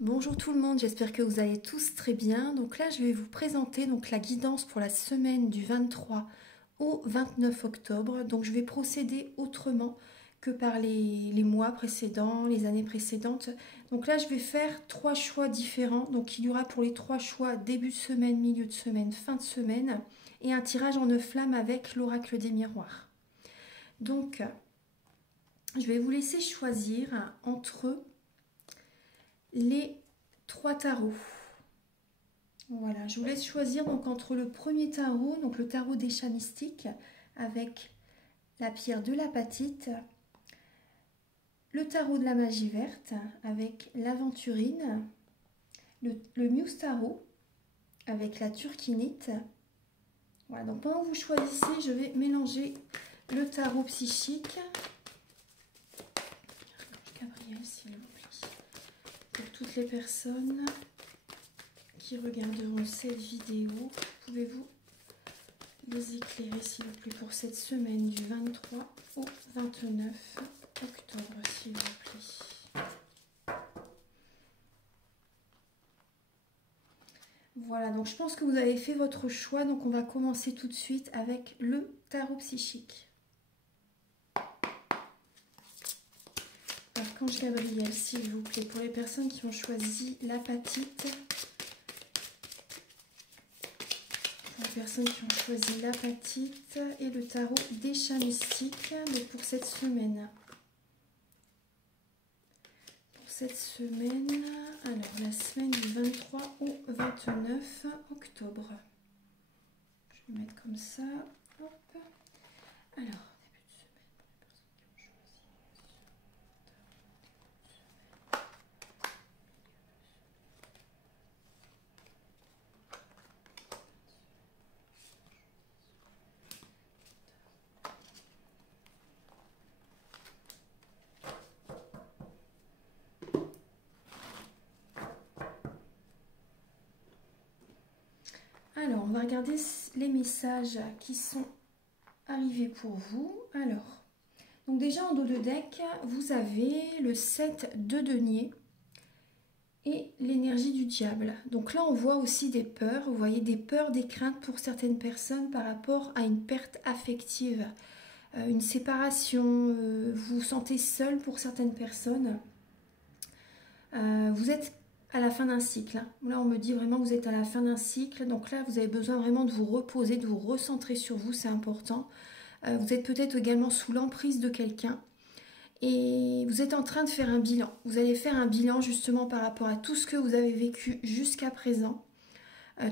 Bonjour tout le monde, j'espère que vous allez tous très bien. Donc là, je vais vous présenter la guidance pour la semaine du 23 au 29 octobre. Donc je vais procéder autrement que par les mois précédents, les années précédentes. Donc là, je vais faire 3 choix différents. Donc il y aura pour les 3 choix début de semaine, milieu de semaine, fin de semaine et un tirage en 9 flammes avec l'oracle des miroirs. Donc je vais vous laisser choisir entre les 3 tarots. Voilà, je vous laisse choisir donc entre le premier tarot, donc le tarot des chats mystiques avec la pierre de l'apatite, le tarot de la magie verte avec l'aventurine, le Muse tarot avec la turquinite. Voilà, donc pendant que vous choisissez, je vais mélanger le tarot psychique. Gabriel, s'il vous plaît. Pour toutes les personnes qui regarderont cette vidéo, pouvez-vous les éclairer s'il vous plaît pour cette semaine du 23 au 29 octobre s'il vous plaît. Voilà, donc je pense que vous avez fait votre choix, donc on va commencer tout de suite avec le tarot psychique. Archange Gabriel, s'il vous plaît, pour les personnes qui ont choisi l'apatite. Les personnes qui ont choisi l'apatite et le tarot des chats mystiques pour cette semaine. Pour cette semaine, alors la semaine du 23 au 29 octobre. Je vais mettre comme ça. Hop. Alors, alors, on va regarder les messages qui sont arrivés pour vous. Alors, donc déjà en dos de deck, vous avez le 7 de denier et l'énergie du diable. Donc là, on voit aussi des peurs. Vous voyez des peurs, des craintes pour certaines personnes par rapport à une perte affective, une séparation. Vous vous sentez seul pour certaines personnes. Vous êtes à la fin d'un cycle. Là, on me dit vraiment que vous êtes à la fin d'un cycle. Donc là, vous avez besoin vraiment de vous reposer, de vous recentrer sur vous, c'est important. Vous êtes peut-être également sous l'emprise de quelqu'un. Et vous êtes en train de faire un bilan. Vous allez faire un bilan justement par rapport à tout ce que vous avez vécu jusqu'à présent.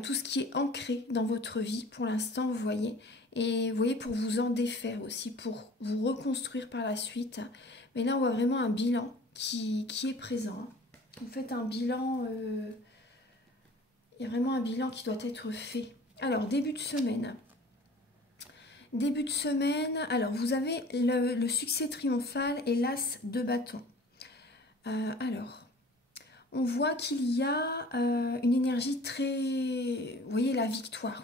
Tout ce qui est ancré dans votre vie pour l'instant, vous voyez. Et vous voyez, pour vous en défaire aussi, pour vous reconstruire par la suite. Mais là, on voit vraiment un bilan qui est présent. Vous faites un bilan, il y a vraiment un bilan qui doit être fait. Alors, début de semaine. Début de semaine, alors vous avez le succès triomphal et l'as de bâton. Alors, on voit qu'il y a une énergie très... Vous voyez la victoire,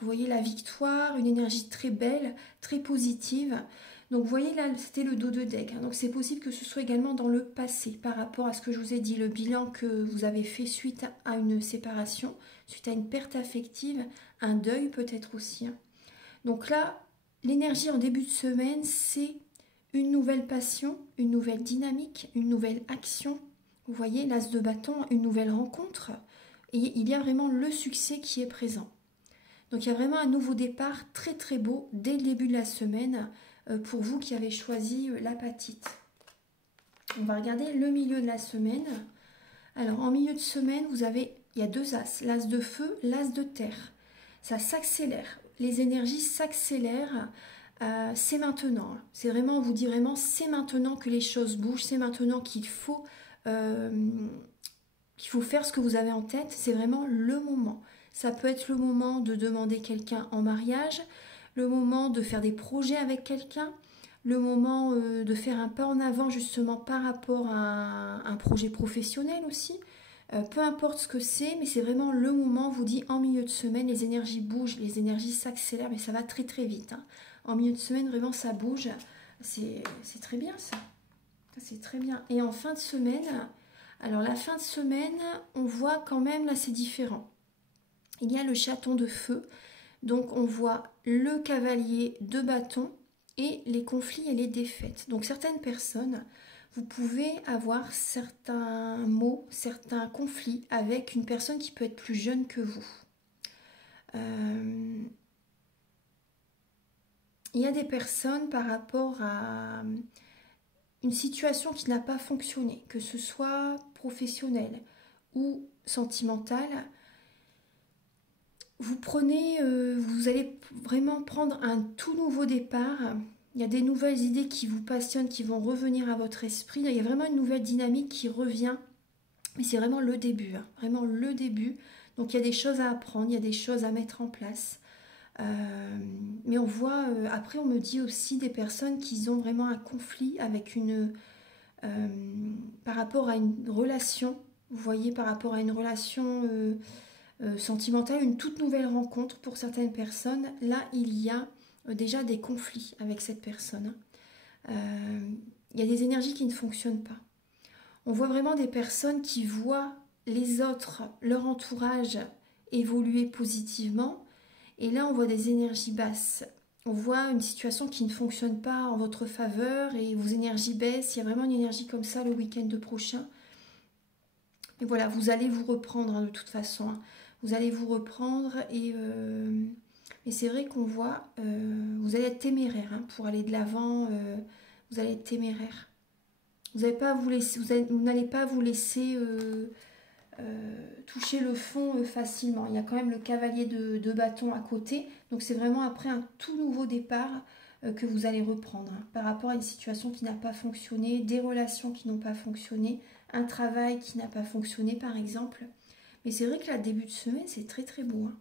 une énergie très belle, très positive. Donc vous voyez là, c'était le dos de deck. Donc c'est possible que ce soit également dans le passé par rapport à ce que je vous ai dit, le bilan que vous avez fait suite à une séparation, suite à une perte affective, un deuil peut-être aussi. Donc là, l'énergie en début de semaine, c'est une nouvelle passion, une nouvelle dynamique, une nouvelle action. Vous voyez, l'as de bâton, une nouvelle rencontre. Et il y a vraiment le succès qui est présent. Donc il y a vraiment un nouveau départ très très beau dès le début de la semaine pour vous qui avez choisi l'apatite. On va regarder le milieu de la semaine. Alors en milieu de semaine, il y a deux as, l'as de feu, l'as de terre. Ça s'accélère, les énergies s'accélèrent, c'est maintenant. C'est vraiment, on vous dit vraiment, c'est maintenant que les choses bougent, c'est maintenant qu'il faut faire ce que vous avez en tête, c'est vraiment le moment. Ça peut être le moment de demander quelqu'un en mariage, le moment de faire des projets avec quelqu'un, le moment de faire un pas en avant justement par rapport à un projet professionnel aussi. Peu importe ce que c'est, mais c'est vraiment le moment, vous dit en milieu de semaine, les énergies bougent, les énergies s'accélèrent, mais ça va très très vite. Hein. En milieu de semaine, vraiment ça bouge, c'est très bien ça. C'est très bien. Et en fin de semaine, Alors la fin de semaine, on voit quand même, là c'est différent. Il y a le chaton de feu, donc on voit le cavalier de bâton et les conflits et les défaites. Donc certaines personnes, vous pouvez avoir certains mots, certains conflits avec une personne qui peut être plus jeune que vous. Il y a des personnes par rapport à une situation qui n'a pas fonctionné, que ce soit professionnelle ou sentimentale. Vous allez vraiment prendre un tout nouveau départ. Il y a des nouvelles idées qui vous passionnent, qui vont revenir à votre esprit. Il y a vraiment une nouvelle dynamique qui revient. Mais c'est vraiment le début, hein, vraiment le début. Donc il y a des choses à apprendre, il y a des choses à mettre en place. Mais on voit, après on me dit aussi des personnes qui ont vraiment un conflit avec par rapport à une relation. Vous voyez, par rapport à une relation sentimentale, une toute nouvelle rencontre pour certaines personnes. Là, il y a déjà des conflits avec cette personne. Il y a des énergies qui ne fonctionnent pas. On voit vraiment des personnes qui voient les autres, leur entourage, évoluer positivement. Et là, on voit des énergies basses. On voit une situation qui ne fonctionne pas en votre faveur et vos énergies baissent. Il y a vraiment une énergie comme ça le week-end prochain. Et voilà, vous allez vous reprendre hein, de toute façon. Hein. Vous allez vous reprendre et c'est vrai qu'on voit, vous allez être téméraire hein, pour aller de l'avant. Vous allez être téméraire. Vous n'allez pas vous laisser toucher le fond facilement. Il y a quand même le cavalier de bâton à côté. Donc c'est vraiment après un tout nouveau départ que vous allez reprendre. Hein, par rapport à une situation qui n'a pas fonctionné, des relations qui n'ont pas fonctionné, un travail qui n'a pas fonctionné par exemple. Mais c'est vrai que là, début de semaine, c'est très très beau. Hein.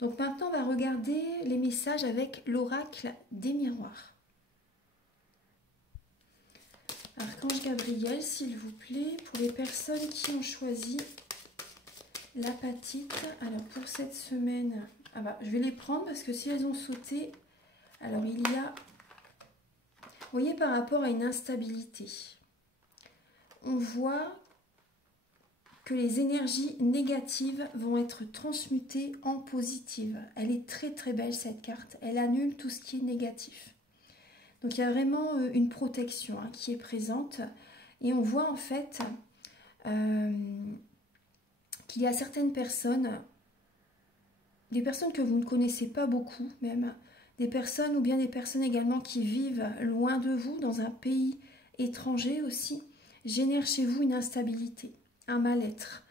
Donc maintenant, on va regarder les messages avec l'oracle des miroirs. Archange Gabriel, s'il vous plaît, pour les personnes qui ont choisi l'apatite. Alors pour cette semaine, je vais les prendre parce que si elles ont sauté, alors il y a, vous voyez, par rapport à une instabilité, on voit que les énergies négatives vont être transmutées en positives. Elle est très très belle cette carte, elle annule tout ce qui est négatif. Donc il y a vraiment une protection hein, qui est présente et on voit en fait qu'il y a certaines personnes, des personnes que vous ne connaissez pas beaucoup même, des personnes ou bien des personnes également qui vivent loin de vous, dans un pays étranger aussi, génèrent chez vous une instabilité, un mal-être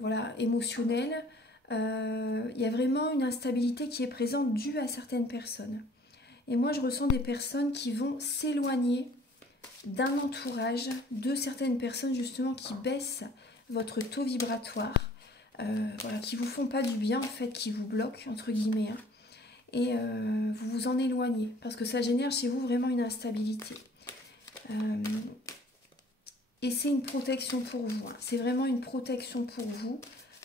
voilà, émotionnel. Il y a vraiment une instabilité qui est présente due à certaines personnes. Et moi, je ressens des personnes qui vont s'éloigner d'un entourage, de certaines personnes justement qui baissent votre taux vibratoire, voilà, qui ne vous font pas du bien, en fait, qui vous bloquent, entre guillemets. Hein, et vous vous en éloignez, parce que ça génère chez vous vraiment une instabilité. Et c'est une protection pour vous. Hein, c'est vraiment une protection pour vous.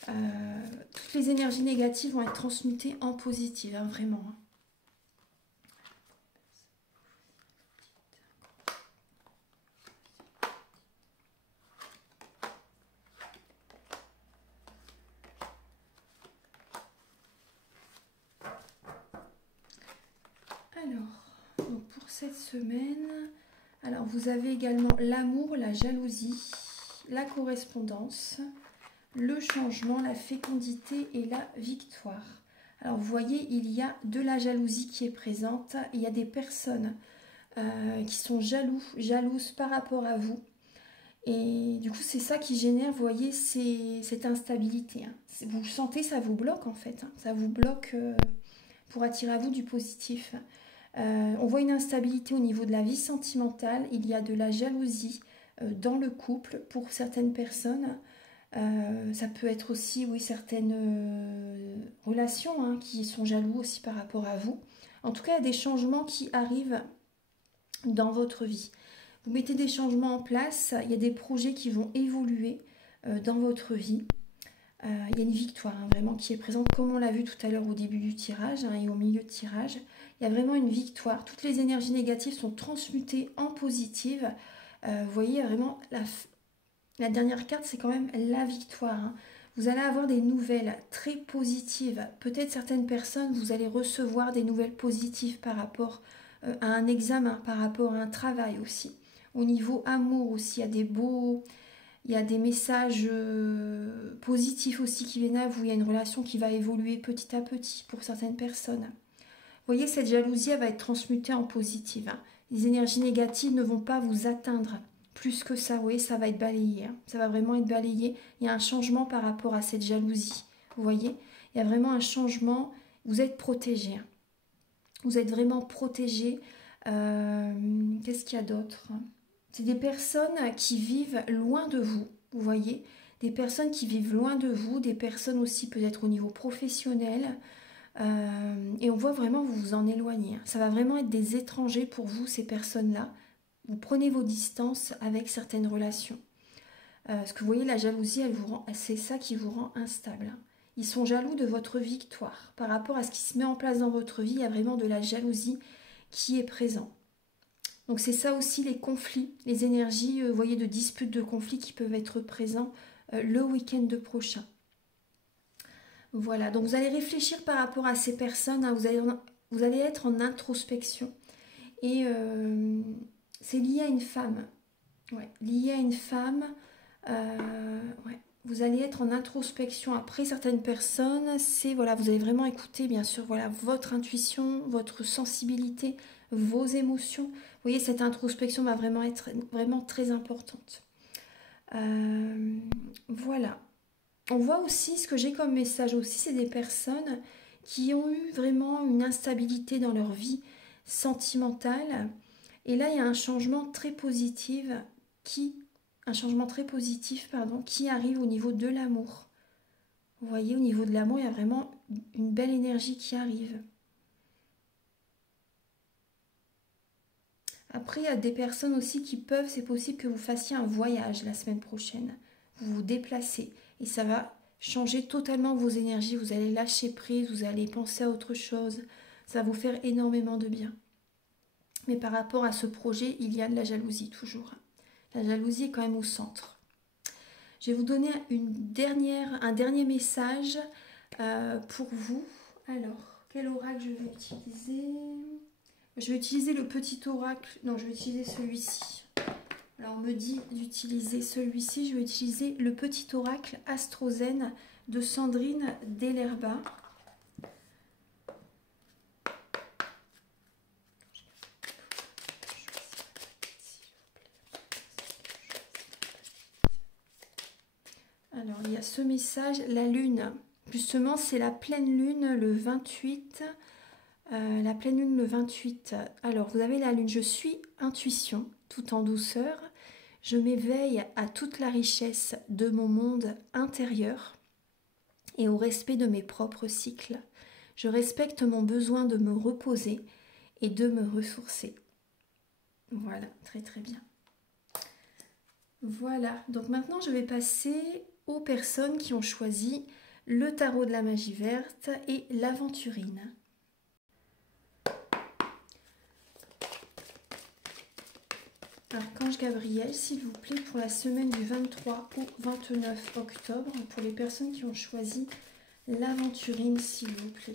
Toutes les énergies négatives vont être transmutées en positives, hein, vraiment. Hein. Alors, donc pour cette semaine, alors vous avez également l'amour, la jalousie, la correspondance, le changement, la fécondité et la victoire. Alors vous voyez, il y a de la jalousie qui est présente, il y a des personnes qui sont jalouses par rapport à vous. Et du coup, c'est ça qui génère, vous voyez, cette instabilité. Hein. Vous le sentez, ça vous bloque en fait. Hein. Ça vous bloque pour attirer à vous du positif. On voit une instabilité au niveau de la vie sentimentale. Il y a de la jalousie dans le couple pour certaines personnes. Ça peut être aussi, oui, certaines relations hein, qui sont jaloux aussi par rapport à vous. En tout cas, il y a des changements qui arrivent dans votre vie. Vous mettez des changements en place, il y a des projets qui vont évoluer dans votre vie. Il y a une victoire hein, vraiment qui est présente, comme on l'a vu tout à l'heure au début du tirage hein, et au milieu de tirage. Il y a vraiment une victoire. Toutes les énergies négatives sont transmutées en positives. Vous voyez, vraiment, la dernière carte, c'est quand même la victoire. Hein. Vous allez avoir des nouvelles très positives. Peut-être certaines personnes, vous allez recevoir des nouvelles positives par rapport à un examen, par rapport à un travail aussi. Au niveau amour aussi, il y a des messages positifs aussi qui viennent à vous. Il y a une relation qui va évoluer petit à petit pour certaines personnes. Vous voyez, cette jalousie, elle va être transmutée en positive. Hein. Les énergies négatives ne vont pas vous atteindre. Plus que ça, vous voyez, ça va être balayé. Hein. Ça va vraiment être balayé. Il y a un changement par rapport à cette jalousie. Vous voyez, il y a vraiment un changement. Vous êtes protégé. Hein. Vous êtes vraiment protégé. Qu'est-ce qu'il y a d'autre? C'est des personnes qui vivent loin de vous. Vous voyez, des personnes qui vivent loin de vous. Des personnes aussi peut-être au niveau professionnel. Et on voit vraiment vous vous en éloigner. Ça va vraiment être des étrangers pour vous, ces personnes-là. Vous prenez vos distances avec certaines relations. Parce que vous voyez, la jalousie, c'est ça qui vous rend instable. Ils sont jaloux de votre victoire. Par rapport à ce qui se met en place dans votre vie, il y a vraiment de la jalousie qui est présente. Donc c'est ça aussi les conflits, les énergies, vous voyez, de disputes, de conflits qui peuvent être présents le week-end prochain. Voilà, donc vous allez réfléchir par rapport à ces personnes, hein, vous allez être en introspection. Et c'est lié à une femme. Ouais, lié à une femme. Ouais. Vous allez être en introspection. Après, certaines personnes, c'est, voilà, vous allez vraiment écouter, bien sûr, voilà, votre intuition, votre sensibilité, vos émotions. Vous voyez, cette introspection va vraiment être vraiment très importante. Voilà. On voit aussi, ce que j'ai comme message aussi, c'est des personnes qui ont eu vraiment une instabilité dans leur vie sentimentale. Et là, il y a un changement très positif qui arrive au niveau de l'amour. Vous voyez, au niveau de l'amour, il y a vraiment une belle énergie qui arrive. Après, il y a des personnes aussi qui peuvent, c'est possible que vous fassiez un voyage la semaine prochaine. Vous vous déplacez et ça va changer totalement vos énergies. Vous allez lâcher prise, vous allez penser à autre chose. Ça va vous faire énormément de bien. Mais par rapport à ce projet, il y a de la jalousie toujours. La jalousie est quand même au centre. Je vais vous donner un dernier message pour vous. Alors, quel oracle je vais utiliser? Je vais utiliser le petit oracle. Non, je vais utiliser celui-ci. Alors, on me dit d'utiliser celui-ci. Je vais utiliser le petit oracle Astrozen de Sandrine Delerba. Alors, il y a ce message, la lune. Justement, c'est la pleine lune le 28. La pleine lune le 28. Alors, vous avez la lune. Je suis intuition, tout en douceur. Je m'éveille à toute la richesse de mon monde intérieur et au respect de mes propres cycles. Je respecte mon besoin de me reposer et de me ressourcer. Voilà, très très bien. Voilà, donc maintenant je vais passer aux personnes qui ont choisi le tarot de la magie verte et l'aventurine. Archange Gabriel, s'il vous plaît, pour la semaine du 23 au 29 octobre, pour les personnes qui ont choisi l'aventurine, s'il vous plaît.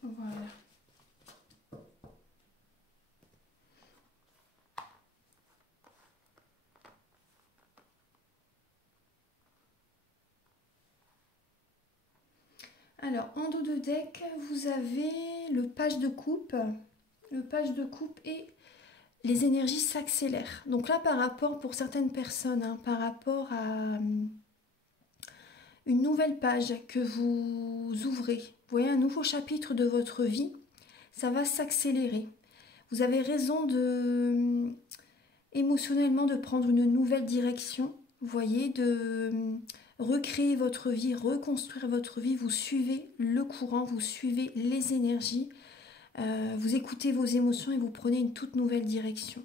Voilà. Alors, en dos de deck, vous avez le page de coupe. Le page de coupe et les énergies s'accélèrent. Donc là, par rapport, pour certaines personnes, hein, par rapport à une nouvelle page que vous ouvrez. Vous voyez, un nouveau chapitre de votre vie, ça va s'accélérer. Vous avez raison de, émotionnellement, de prendre une nouvelle direction. Vous voyez, de recréer votre vie, reconstruire votre vie. Vous suivez le courant, vous suivez les énergies. Vous écoutez vos émotions et vous prenez une toute nouvelle direction.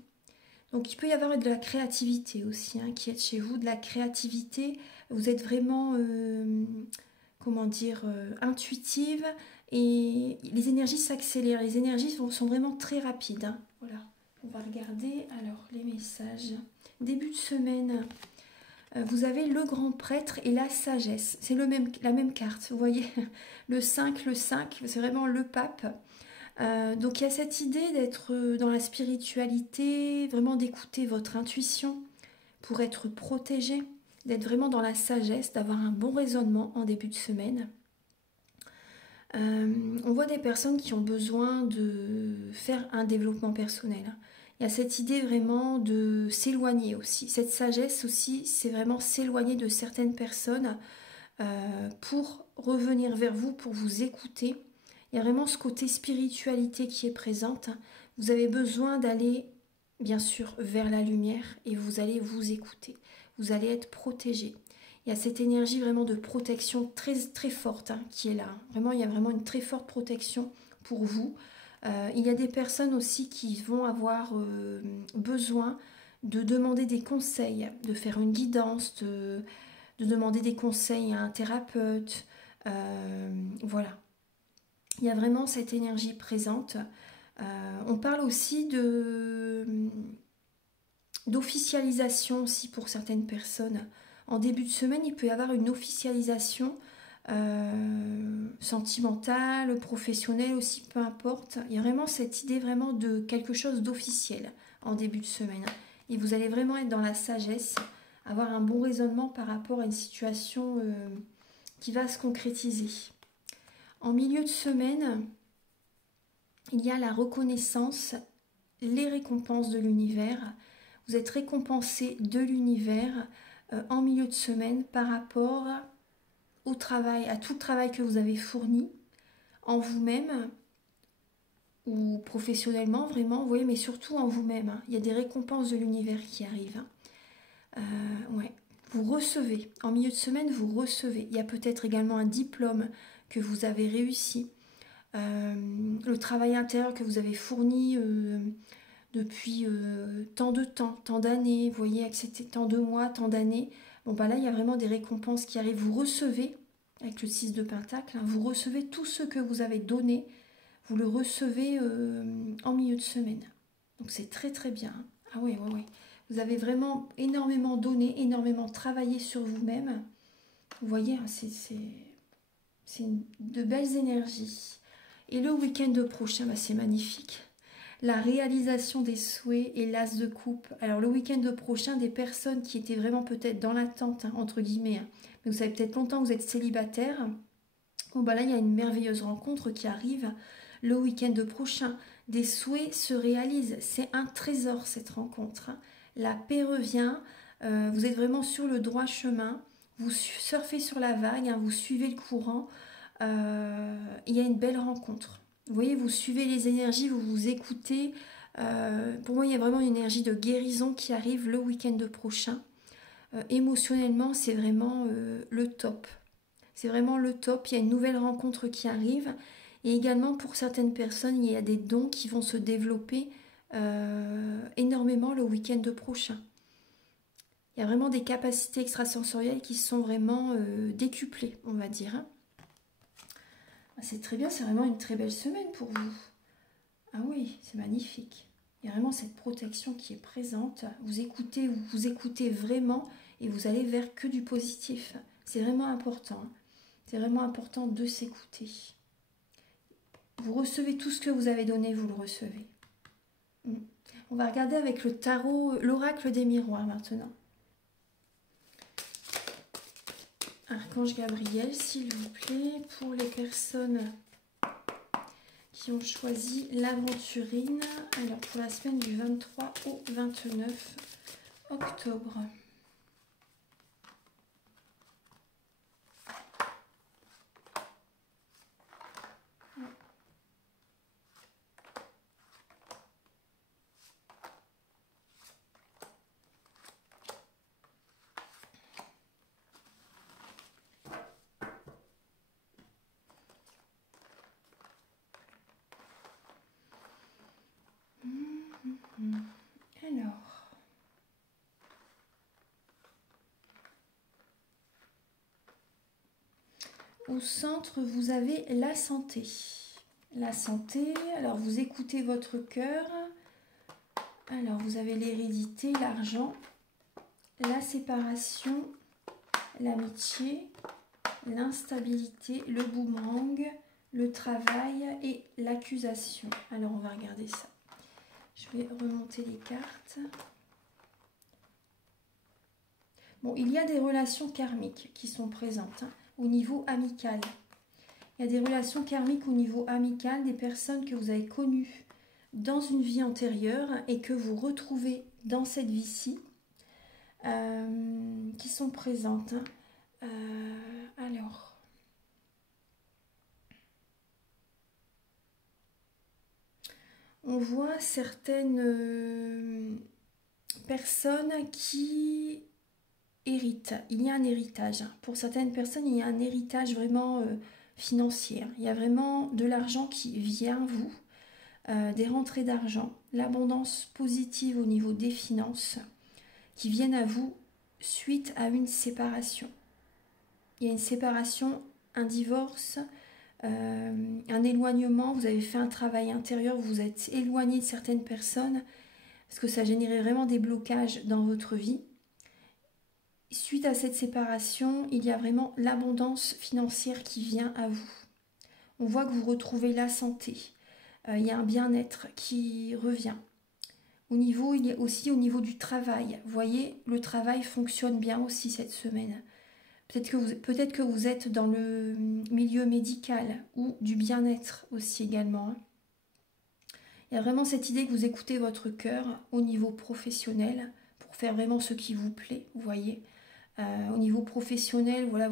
Donc il peut y avoir de la créativité aussi qui est chez vous, de la créativité. Vous êtes vraiment, comment dire, intuitive et les énergies s'accélèrent. Les énergies sont vraiment très rapides. Voilà, on va regarder alors les messages. Début de semaine, vous avez le grand prêtre et la sagesse. C'est la même carte, vous voyez. Le 5, c'est vraiment le pape. Donc il y a cette idée d'être dans la spiritualité, vraiment d'écouter votre intuition pour être protégé, d'être vraiment dans la sagesse, d'avoir un bon raisonnement en début de semaine. On voit des personnes qui ont besoin de faire un développement personnel. Il y a cette idée vraiment de s'éloigner aussi. Cette sagesse aussi, c'est vraiment s'éloigner de certaines personnes pour revenir vers vous, pour vous écouter. Il y a vraiment ce côté spiritualité qui est présente. Vous avez besoin d'aller, bien sûr, vers la lumière et vous allez vous écouter. Vous allez être protégé. Il y a cette énergie vraiment de protection très, très forte qui est là. Vraiment, il y a vraiment une très forte protection pour vous. Il y a des personnes aussi qui vont avoir besoin de demander des conseils, de faire une guidance, de demander des conseils à un thérapeute. Voilà. Il y a vraiment cette énergie présente. On parle aussi d'officialisation aussi pour certaines personnes. En début de semaine, il peut y avoir une officialisation sentimentale, professionnelle aussi, peu importe. Il y a vraiment cette idée vraiment de quelque chose d'officiel en début de semaine. Et vous allez vraiment être dans la sagesse, avoir un bon raisonnement par rapport à une situation qui va se concrétiser. En milieu de semaine, il y a la reconnaissance, les récompenses de l'univers. Vous êtes récompensé de l'univers en milieu de semaine par rapport au travail, à tout le travail que vous avez fourni en vous-même ou professionnellement, vraiment, vous voyez, mais surtout en vous-même. Il y a des récompenses de l'univers qui arrivent. Ouais. Vous recevez, en milieu de semaine, vous recevez. Il y a peut-être également un diplôme que vous avez réussi. Le travail intérieur que vous avez fourni depuis tant de temps, tant d'années, vous voyez, que c'était tant de mois, tant d'années. Bon, bah là, il y a vraiment des récompenses qui arrivent. Vous recevez, avec le 6 de Pentacle, vous recevez tout ce que vous avez donné, vous le recevez en milieu de semaine. Donc c'est très très bien. Ah oui, oui, oui. Vous avez vraiment énormément donné, énormément travaillé sur vous-même. Vous voyez, c'est de belles énergies. Et le week-end prochain, bah, c'est magnifique. La réalisation des souhaits et l'as de coupe. Alors le week-end prochain, des personnes qui étaient vraiment peut-être dans l'attente, entre guillemets, mais vous savez peut-être longtemps que vous êtes célibataire. Bon, bah là, il y a une merveilleuse rencontre qui arrive le week-end prochain. Des souhaits se réalisent. C'est un trésor cette rencontre. La paix revient. Vous êtes vraiment sur le droit chemin. Vous surfez sur la vague, vous suivez le courant. Il y a une belle rencontre. Vous voyez, vous suivez les énergies, vous vous écoutez. Pour moi, il y a vraiment une énergie de guérison qui arrive le week-end prochain. Émotionnellement, c'est vraiment le top. C'est vraiment le top. Il y a une nouvelle rencontre qui arrive. Et également, pour certaines personnes, il y a des dons qui vont se développer énormément le week-end prochain. Il y a vraiment des capacités extrasensorielles qui sont vraiment décuplées, on va dire. C'est très bien, c'est vraiment une très belle semaine pour vous. Ah oui, c'est magnifique. Il y a vraiment cette protection qui est présente. Vous écoutez vraiment et vous allez vers que du positif. C'est vraiment important. C'est vraiment important de s'écouter. Vous recevez tout ce que vous avez donné, vous le recevez. On va regarder avec le tarot, l'oracle des miroirs maintenant. Archange Gabriel, s'il vous plaît, pour les personnes qui ont choisi l'aventurine. Alors, pour la semaine du 23 au 29 octobre. Alors, au centre, vous avez la santé. La santé, alors vous écoutez votre cœur. Alors, vous avez l'hérédité, l'argent, la séparation, l'amitié, l'instabilité, le boomerang, le travail et l'accusation. Alors, on va regarder ça. Je vais remonter les cartes. Bon, il y a des relations karmiques qui sont présentes au niveau amical. Il y a des relations karmiques au niveau amical, des personnes que vous avez connues dans une vie antérieure et que vous retrouvez dans cette vie-ci, qui sont présentes. Alors, on voit certaines personnes qui héritent. Il y a un héritage. Pour certaines personnes, il y a un héritage vraiment financier. Il y a vraiment de l'argent qui vient à vous, des rentrées d'argent, l'abondance positive au niveau des finances qui viennent à vous suite à une séparation. Il y a une séparation, un divorce, un éloignement, vous avez fait un travail intérieur, vous vous êtes éloigné de certaines personnes parce que ça générait vraiment des blocages dans votre vie. Suite à cette séparation, il y a vraiment l'abondance financière qui vient à vous. On voit que vous retrouvez la santé. Il y a un bien-être qui revient. Il y a aussi au niveau du travail. Vous voyez, le travail fonctionne bien aussi cette semaine. Peut-être que vous êtes dans le milieu médical ou du bien-être aussi également. Il y a vraiment cette idée que vous écoutez votre cœur au niveau professionnel pour faire vraiment ce qui vous plaît, vous voyez. Au niveau professionnel, voilà,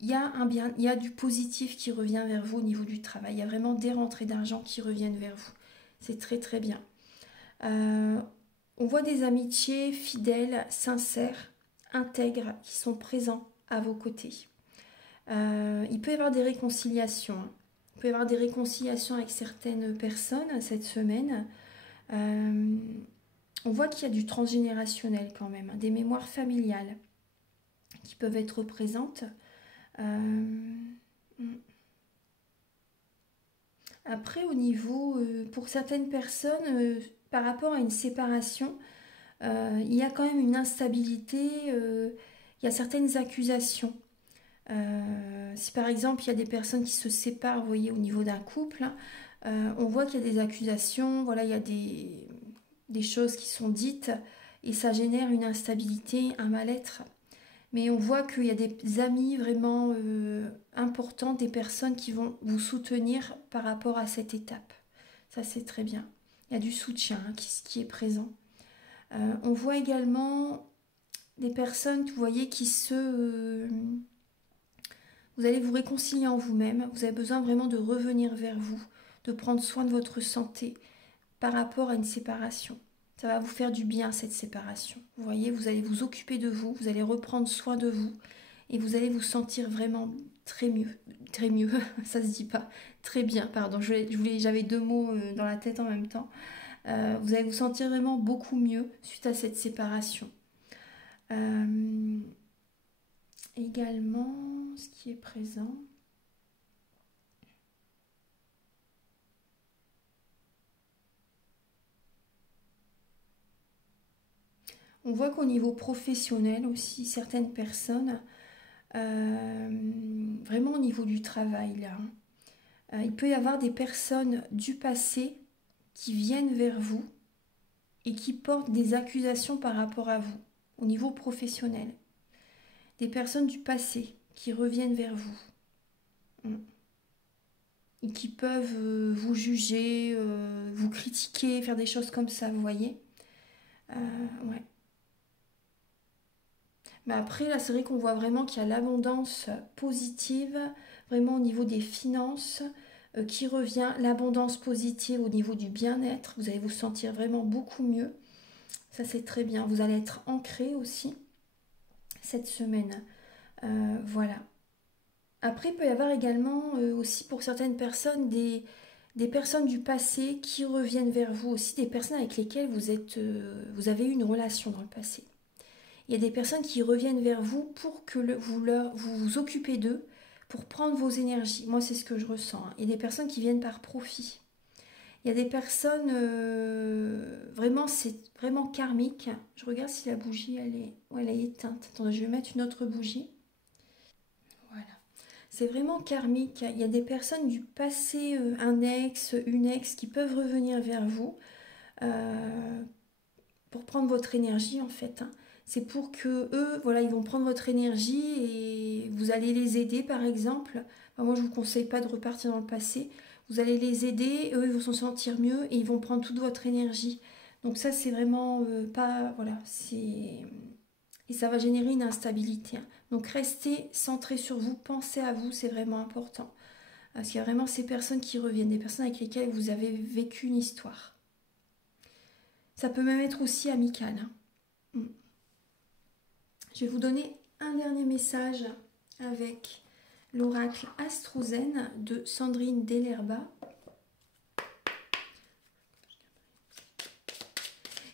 il y a du positif qui revient vers vous au niveau du travail. Il y a vraiment des rentrées d'argent qui reviennent vers vous. C'est très très bien. On voit des amitiés fidèles, sincères, intègres qui sont présents à vos côtés. Il peut y avoir des réconciliations. Il peut y avoir des réconciliations avec certaines personnes cette semaine. On voit qu'il y a du transgénérationnel quand même, des mémoires familiales qui peuvent être présentes. Après, au niveau, pour certaines personnes, par rapport à une séparation, il y a quand même une instabilité, il y a certaines accusations. Si par exemple il y a des personnes qui se séparent, vous voyez, au niveau d'un couple, on voit qu'il y a des accusations, voilà, il y a des choses qui sont dites et ça génère une instabilité, un mal-être. Mais on voit qu'il y a des amis vraiment importants, des personnes qui vont vous soutenir par rapport à cette étape. Ça, c'est très bien. Il y a du soutien qui est présent. On voit également des personnes, vous voyez, vous allez vous réconcilier en vous-même. Vous avez besoin vraiment de revenir vers vous, de prendre soin de votre santé par rapport à une séparation. Ça va vous faire du bien, cette séparation. Vous voyez, vous allez vous occuper de vous, vous allez reprendre soin de vous et vous allez vous sentir vraiment très mieux, ça se dit pas, très bien, pardon, j'avais deux mots dans la tête en même temps. Vous allez vous sentir vraiment beaucoup mieux suite à cette séparation. Également, ce qui est présent... On voit qu'au niveau professionnel aussi, certaines personnes, vraiment au niveau du travail là, il peut y avoir des personnes du passé qui viennent vers vous et qui portent des accusations par rapport à vous, au niveau professionnel. Des personnes du passé qui reviennent vers vous et qui peuvent vous juger, vous critiquer, faire des choses comme ça, vous voyez. Ouais. Mais après, là, c'est vrai qu'on voit vraiment qu'il y a l'abondance positive, vraiment au niveau des finances, qui revient. L'abondance positive au niveau du bien-être. Vous allez vous sentir vraiment beaucoup mieux. Ça, c'est très bien. Vous allez être ancré aussi cette semaine. Voilà. Après, il peut y avoir également aussi pour certaines personnes des des personnes du passé qui reviennent vers vous, aussi des personnes avec lesquelles vous avez eu une relation dans le passé. Il y a des personnes qui reviennent vers vous pour que vous vous occupez d'eux, pour prendre vos énergies. Moi, c'est ce que je ressens. Il y a des personnes qui viennent par profit. Il y a des personnes, vraiment, c'est vraiment karmique. Je regarde si la bougie, elle est éteinte. Attendez, je vais mettre une autre bougie. Voilà. C'est vraiment karmique. Il y a des personnes du passé, un ex, une ex, qui peuvent revenir vers vous pour prendre votre énergie, en fait. C'est pour que eux, voilà, ils vont prendre votre énergie et vous allez les aider, par exemple. Enfin, moi, je ne vous conseille pas de repartir dans le passé. Vous allez les aider, eux, ils vont s'en sentir mieux et ils vont prendre toute votre énergie. Donc ça, c'est vraiment pas... Voilà, c'est... Et ça va générer une instabilité. Donc restez centré sur vous, pensez à vous, c'est vraiment important. Parce qu'il y a vraiment ces personnes qui reviennent, des personnes avec lesquelles vous avez vécu une histoire. Ça peut même être aussi amical. Je vais vous donner un dernier message avec l'oracle Astrozen de Sandrine Delerba.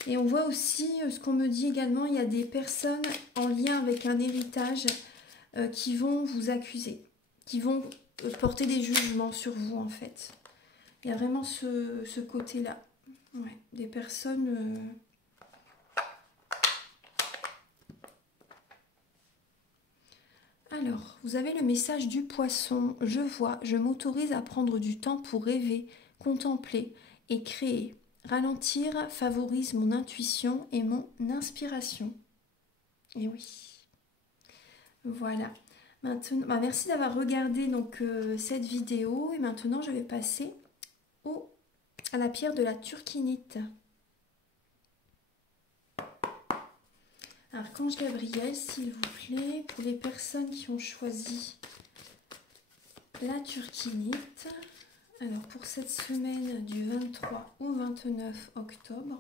Et on voit aussi, ce qu'on me dit également, il y a des personnes en lien avec un héritage qui vont vous accuser, qui vont porter des jugements sur vous en fait. Il y a vraiment ce côté-là. Ouais, des personnes... Alors, vous avez le message du poisson. Je vois, je m'autorise à prendre du temps pour rêver, contempler et créer. Ralentir favorise mon intuition et mon inspiration. Et oui. Voilà. Maintenant, merci d'avoir regardé donc, cette vidéo. Et maintenant, je vais passer à la pierre de la turquinite. Archange Gabriel, s'il vous plaît, pour les personnes qui ont choisi la turquinite. Alors, pour cette semaine du 23 au 29 octobre.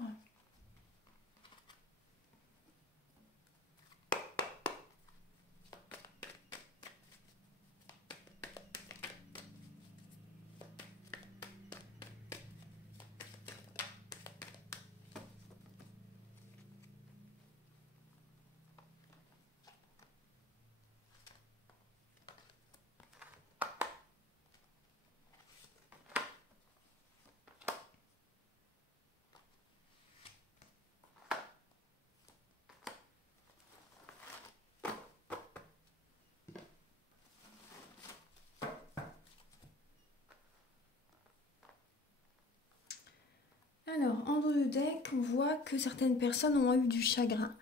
Alors, en dos de deck, on voit que certaines personnes ont eu du chagrin.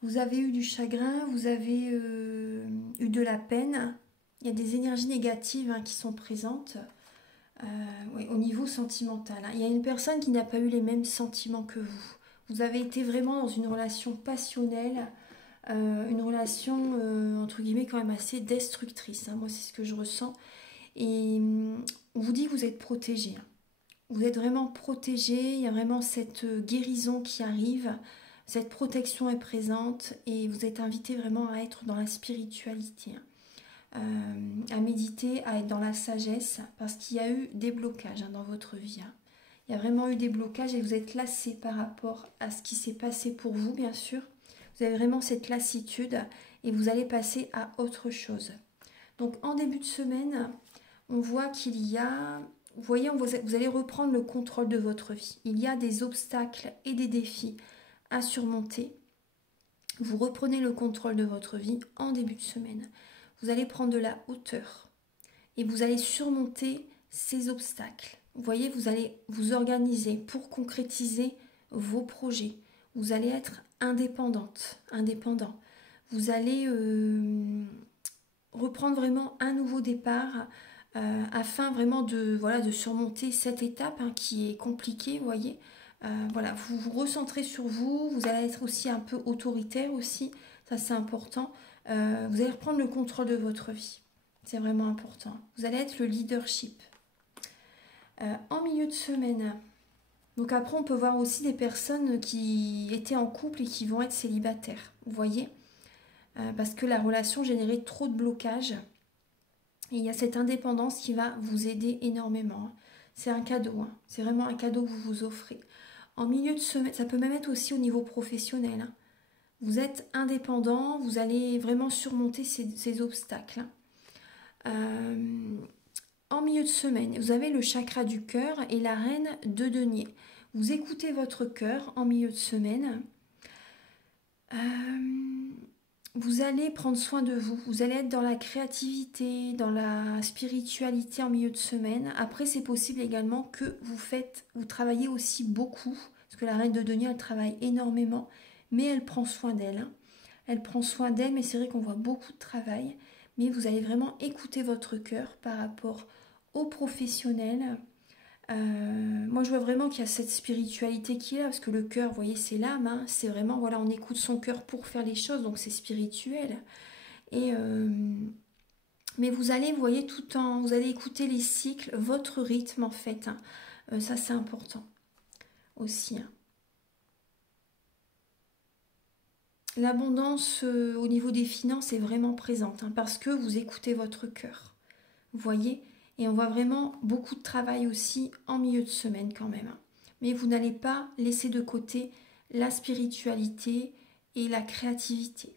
Vous avez eu du chagrin, vous avez eu de la peine. Il y a des énergies négatives qui sont présentes oui, au niveau sentimental. Il y a une personne qui n'a pas eu les mêmes sentiments que vous. Vous avez été vraiment dans une relation passionnelle, une relation, entre guillemets, quand même assez destructrice. Moi, c'est ce que je ressens. Et on vous dit que vous êtes protégé. Vous êtes vraiment protégé, il y a vraiment cette guérison qui arrive, cette protection est présente et vous êtes invité vraiment à être dans la spiritualité, à méditer, à être dans la sagesse parce qu'il y a eu des blocages dans votre vie. Il y a vraiment eu des blocages et vous êtes lassé par rapport à ce qui s'est passé pour vous, bien sûr. Vous avez vraiment cette lassitude et vous allez passer à autre chose. Donc en début de semaine, on voit qu'il y a... Vous voyez, vous allez reprendre le contrôle de votre vie. Il y a des obstacles et des défis à surmonter. Vous reprenez le contrôle de votre vie en début de semaine. Vous allez prendre de la hauteur et vous allez surmonter ces obstacles. Vous voyez, vous allez vous organiser pour concrétiser vos projets. Vous allez être indépendant. Vous allez reprendre vraiment un nouveau départ afin vraiment de surmonter cette étape qui est compliquée, vous voyez. Voilà, vous vous recentrez sur vous, vous allez être aussi un peu autoritaire aussi, ça c'est important. Vous allez reprendre le contrôle de votre vie, c'est vraiment important. Vous allez être le leadership. En milieu de semaine, donc après on peut voir aussi des personnes qui étaient en couple et qui vont être célibataires, vous voyez, parce que la relation générait trop de blocages. Et il y a cette indépendance qui va vous aider énormément. C'est un cadeau, hein. C'est vraiment un cadeau que vous vous offrez. En milieu de semaine, ça peut même être aussi au niveau professionnel, hein. Vous êtes indépendant, vous allez vraiment surmonter ces obstacles, hein. En milieu de semaine, vous avez le chakra du cœur et la reine de denier. Vous écoutez votre cœur en milieu de semaine. Vous allez prendre soin de vous. Vous allez être dans la créativité, dans la spiritualité en milieu de semaine. Après, c'est possible également que vous travaillez aussi beaucoup. Parce que la reine de denier, elle travaille énormément. Mais elle prend soin d'elle, hein. Elle prend soin d'elle, mais c'est vrai qu'on voit beaucoup de travail. Mais vous allez vraiment écouter votre cœur par rapport aux professionnels. Moi, je vois vraiment qu'il y a cette spiritualité qui est là, parce que le cœur, vous voyez, c'est l'âme, hein. C'est vraiment, voilà, on écoute son cœur pour faire les choses, donc c'est spirituel. Mais vous allez, vous voyez, vous allez écouter les cycles, votre rythme en fait, hein. Ça, c'est important aussi, hein. L'abondance au niveau des finances est vraiment présente, hein, parce que vous écoutez votre cœur. Vous voyez? Et on voit vraiment beaucoup de travail aussi en milieu de semaine quand même, hein. Mais vous n'allez pas laisser de côté la spiritualité et la créativité.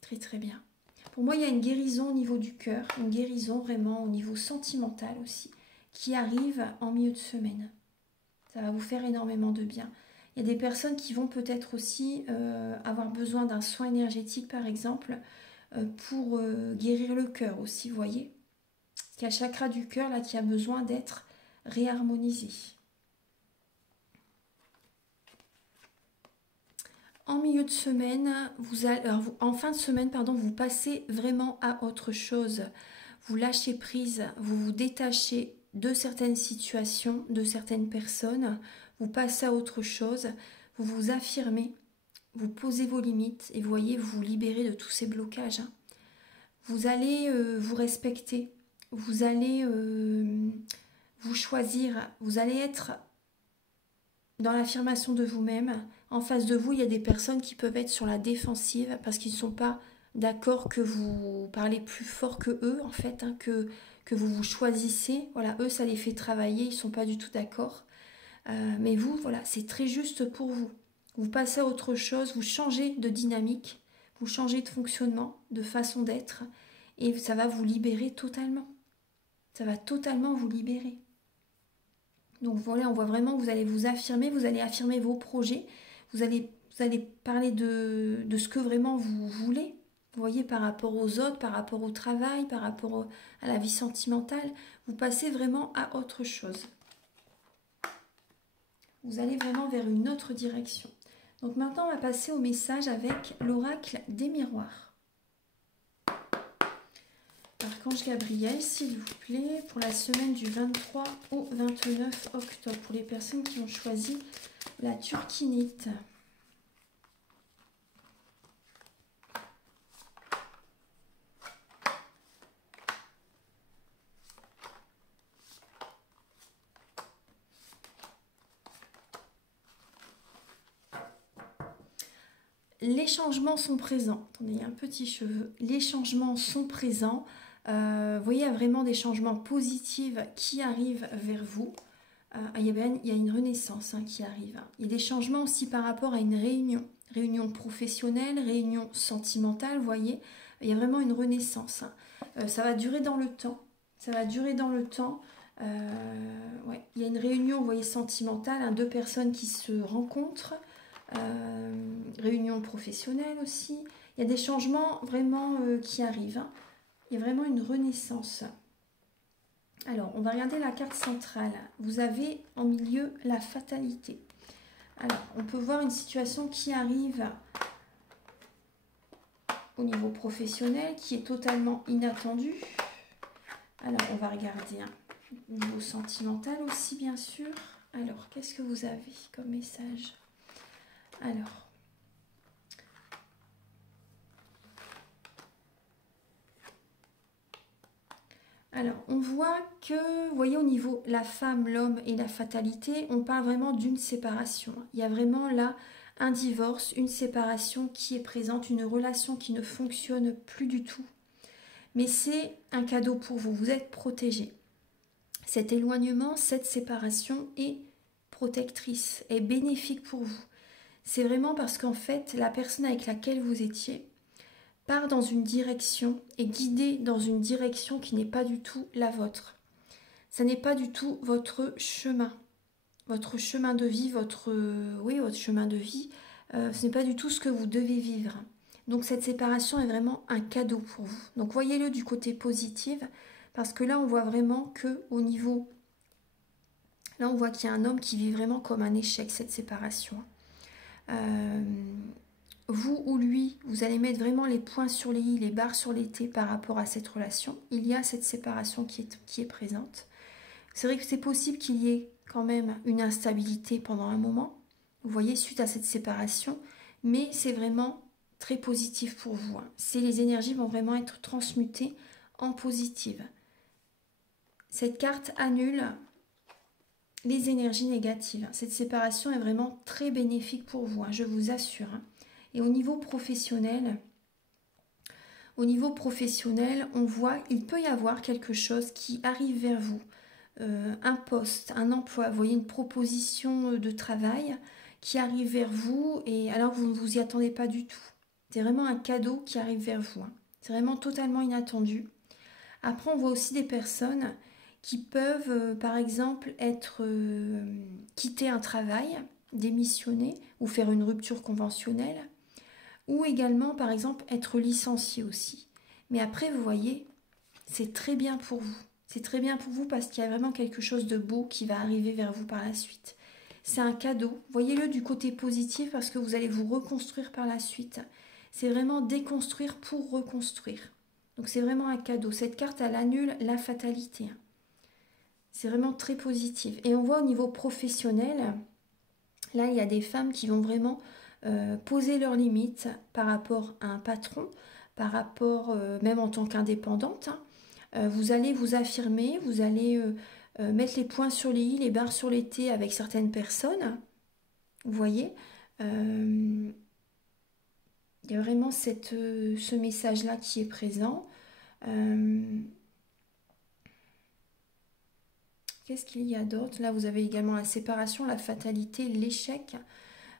Très très bien. Pour moi, il y a une guérison au niveau du cœur, une guérison vraiment au niveau sentimental aussi, qui arrive en milieu de semaine. Ça va vous faire énormément de bien. Il y a des personnes qui vont peut-être aussi avoir besoin d'un soin énergétique, par exemple, pour guérir le cœur aussi, vous voyez. Il y a le chakra du cœur là qui a besoin d'être réharmonisé. En milieu de semaine, en fin de semaine, pardon, vous passez vraiment à autre chose. Vous lâchez prise, vous vous détachez de certaines situations, de certaines personnes. Vous passez à autre chose, vous vous affirmez, vous posez vos limites et vous voyez, vous vous libérez de tous ces blocages, hein. Vous allez vous respecter, vous allez vous choisir, vous allez être dans l'affirmation de vous-même. En face de vous, il y a des personnes qui peuvent être sur la défensive parce qu'ils ne sont pas d'accord que vous parlez plus fort que eux, en fait, hein, que vous vous choisissez. Voilà, eux, ça les fait travailler, ils ne sont pas du tout d'accord. Mais vous, voilà, c'est très juste pour vous. Vous passez à autre chose, vous changez de dynamique, vous changez de fonctionnement, de façon d'être, et ça va vous libérer totalement. Ça va totalement vous libérer. Donc voilà, on voit vraiment que vous allez vous affirmer, vous allez affirmer vos projets, vous allez parler de ce que vraiment vous voulez. Vous voyez, par rapport aux autres, par rapport au travail, par rapport à la vie sentimentale, vous passez vraiment à autre chose. Vous allez vraiment vers une autre direction. Donc maintenant, on va passer au message avec l'oracle des miroirs. Archange Gabriel, s'il vous plaît, pour la semaine du 23 au 29 octobre, pour les personnes qui ont choisi la turquinite. Les changements sont présents. Attendez, il y a un petit cheveu. Les changements sont présents. Vous voyez, il y a vraiment des changements positifs qui arrivent vers vous. Il y a une renaissance, hein, qui arrive. Il y a des changements aussi par rapport à une réunion. Réunion professionnelle, réunion sentimentale, vous voyez. Il y a vraiment une renaissance, hein. Ça va durer dans le temps. Ça va durer dans le temps. Ouais. Il y a une réunion, vous voyez, sentimentale, hein, deux personnes qui se rencontrent. Réunion professionnelle aussi. Il y a des changements vraiment qui arrivent, hein. Il y a vraiment une renaissance. Alors, on va regarder la carte centrale. Vous avez en milieu la fatalité. Alors, on peut voir une situation qui arrive au niveau professionnel, qui est totalement inattendue. Alors, on va regarder au niveau sentimental aussi, bien sûr. Alors, qu'est-ce que vous avez comme message ? Alors, on voit que, vous voyez, au niveau la femme, l'homme et la fatalité, on parle vraiment d'une séparation. Il y a vraiment là un divorce, une séparation qui est présente, une relation qui ne fonctionne plus du tout. Mais c'est un cadeau pour vous, vous êtes protégés. Cet éloignement, cette séparation est protectrice, est bénéfique pour vous. C'est vraiment parce qu'en fait, la personne avec laquelle vous étiez part dans une direction, est guidée dans une direction qui n'est pas du tout la vôtre. Ça n'est pas du tout votre chemin de vie, votre chemin de vie. Ce n'est pas du tout ce que vous devez vivre. Donc cette séparation est vraiment un cadeau pour vous. Donc voyez-le du côté positif, parce que là on voit vraiment que au niveau, là on voit qu'il y a un homme qui vit vraiment comme un échec cette séparation. Vous ou lui, vous allez mettre vraiment les points sur les i, les barres sur les t par rapport à cette relation. Il y a cette séparation qui est présente. C'est vrai que c'est possible qu'il y ait quand même une instabilité pendant un moment, vous voyez, suite à cette séparation, mais c'est vraiment très positif pour vous. Les énergies vont vraiment être transmutées en positives. Cette carte annule les énergies négatives. Cette séparation est vraiment très bénéfique pour vous, je vous assure. Et au niveau professionnel, on voit il peut y avoir quelque chose qui arrive vers vous. Un poste, un emploi, vous voyez une proposition de travail qui arrive vers vous et alors vous ne vous y attendez pas du tout. C'est vraiment un cadeau qui arrive vers vous. C'est vraiment totalement inattendu. Après, on voit aussi des personnes qui peuvent, par exemple, quitter un travail, démissionner ou faire une rupture conventionnelle, ou également, par exemple, être licencié aussi. Mais après, vous voyez, c'est très bien pour vous. C'est très bien pour vous parce qu'il y a vraiment quelque chose de beau qui va arriver vers vous par la suite. C'est un cadeau. Voyez-le du côté positif parce que vous allez vous reconstruire par la suite. C'est vraiment déconstruire pour reconstruire. Donc c'est vraiment un cadeau. Cette carte, elle annule la fatalité. C'est vraiment très positif. Et on voit au niveau professionnel, là, il y a des femmes qui vont vraiment poser leurs limites par rapport à un patron, par rapport, même en tant qu'indépendante. Vous allez vous affirmer, vous allez mettre les points sur les i, les barres sur les t avec certaines personnes. Vous voyez, il y a vraiment ce message-là qui est présent. Qu'est-ce qu'il y a d'autre? Là, vous avez également la séparation, la fatalité, l'échec.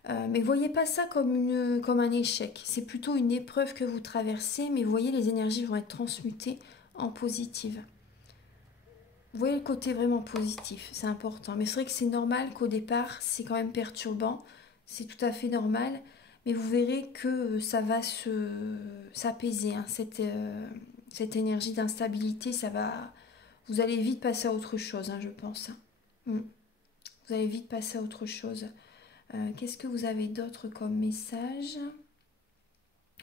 Mais voyez pas ça comme un échec. C'est plutôt une épreuve que vous traversez, mais vous voyez, les énergies vont être transmutées en positives. Vous voyez le côté vraiment positif, c'est important. Mais c'est vrai que c'est normal qu'au départ, c'est quand même perturbant. C'est tout à fait normal. Mais vous verrez que ça va s'apaiser. Cette énergie d'instabilité, vous allez vite passer à autre chose, je pense. Vous allez vite passer à autre chose. Qu'est-ce que vous avez d'autre comme message?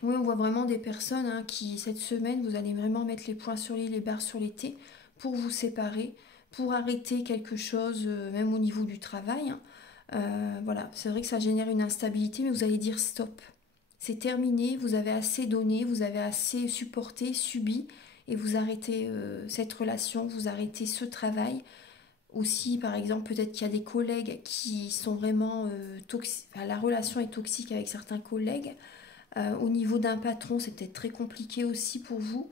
Oui, on voit vraiment des personnes qui, cette semaine, vous allez vraiment mettre les points sur les i, les barres sur les t pour vous séparer, pour arrêter quelque chose, même au niveau du travail. Voilà, c'est vrai que ça génère une instabilité, mais vous allez dire stop. C'est terminé, vous avez assez donné, vous avez assez supporté, subi, et vous arrêtez cette relation, vous arrêtez ce travail. Aussi, par exemple, peut-être qu'il y a des collègues qui sont vraiment toxiques, enfin, la relation est toxique avec certains collègues. Au niveau d'un patron, c'est peut-être très compliqué aussi pour vous.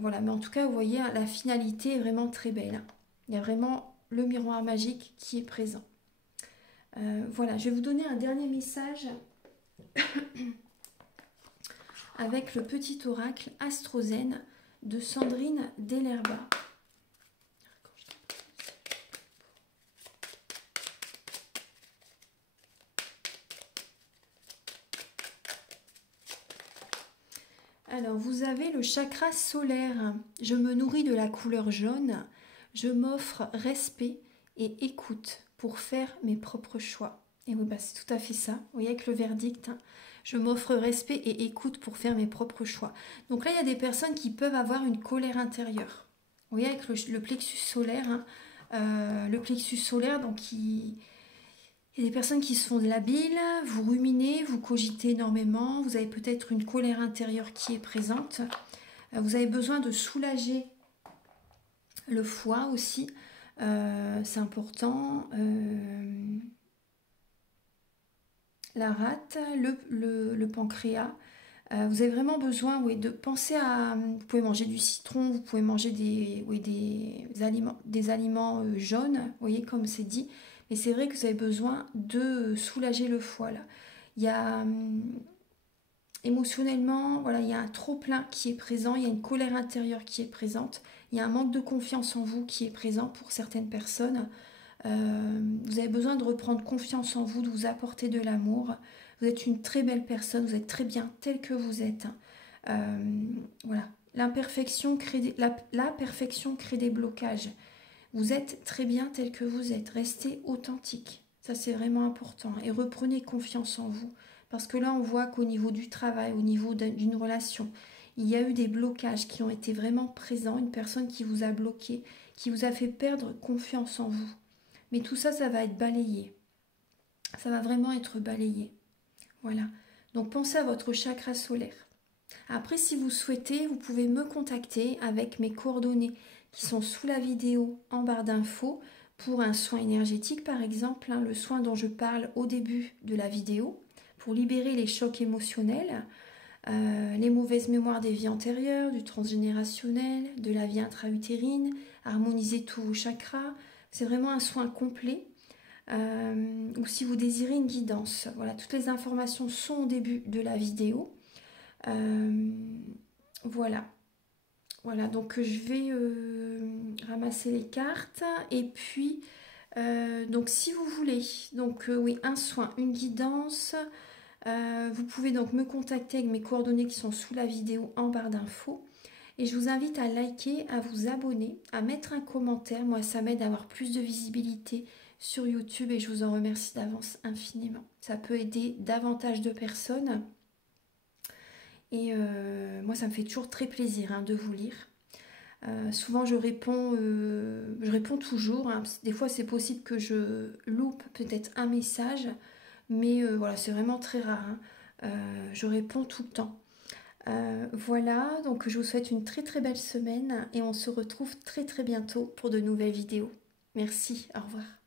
Voilà, mais en tout cas, vous voyez, la finalité est vraiment très belle. Il y a vraiment le miroir magique qui est présent. Voilà, je vais vous donner un dernier message avec le petit oracle Astrozène de Sandrine Dellerba. Alors, vous avez le chakra solaire. Je me nourris de la couleur jaune. Je m'offre respect et écoute pour faire mes propres choix. Et oui, c'est tout à fait ça. Vous voyez, avec le verdict, je m'offre respect et écoute pour faire mes propres choix. Donc là, il y a des personnes qui peuvent avoir une colère intérieure. Vous voyez, avec le plexus solaire, donc il y a des personnes qui se font de la bile, vous ruminez, vous cogitez énormément, vous avez peut-être une colère intérieure qui est présente. Vous avez besoin de soulager le foie aussi, c'est important. La rate, le pancréas, Vous avez vraiment besoin de penser à... Vous pouvez manger du citron, vous pouvez manger des aliments jaunes, vous voyez comme c'est dit. Mais c'est vrai que vous avez besoin de soulager le foie là. Il y a émotionnellement, voilà, il y a un trop-plein qui est présent, il y a une colère intérieure qui est présente, il y a un manque de confiance en vous qui est présent pour certaines personnes. Vous avez besoin de reprendre confiance en vous, de vous apporter de l'amour. Vous êtes une très belle personne, vous êtes très bien tel que vous êtes. Voilà. La perfection crée des blocages. Vous êtes très bien tel que vous êtes. Restez authentique. Ça, c'est vraiment important. Et reprenez confiance en vous. Parce que là, on voit qu'au niveau du travail, au niveau d'une relation, il y a eu des blocages qui ont été vraiment présents. Une personne qui vous a bloqué, qui vous a fait perdre confiance en vous. Mais tout ça, ça va être balayé. Ça va vraiment être balayé. Voilà. Donc pensez à votre chakra solaire. Après, si vous souhaitez, vous pouvez me contacter avec mes coordonnées qui sont sous la vidéo en barre d'infos pour un soin énergétique, par exemple, le soin dont je parle au début de la vidéo, pour libérer les chocs émotionnels, les mauvaises mémoires des vies antérieures, du transgénérationnel, de la vie intra-utérine, harmoniser tous vos chakras. C'est vraiment un soin complet. Ou si vous désirez une guidance. Voilà, toutes les informations sont au début de la vidéo. Voilà. Voilà, donc je vais ramasser les cartes. Et puis, donc si vous voulez, donc oui, un soin, une guidance, vous pouvez donc me contacter avec mes coordonnées qui sont sous la vidéo en barre d'infos. Et je vous invite à liker, à vous abonner, à mettre un commentaire. Moi, ça m'aide à avoir plus de visibilité sur YouTube et je vous en remercie d'avance infiniment. Ça peut aider davantage de personnes. Et moi, ça me fait toujours très plaisir de vous lire. Souvent, je réponds toujours. Des fois, c'est possible que je loupe peut-être un message. Mais voilà, c'est vraiment très rare. Je réponds tout le temps. Voilà, donc je vous souhaite une très très belle semaine et on se retrouve très très bientôt pour de nouvelles vidéos. Merci, au revoir.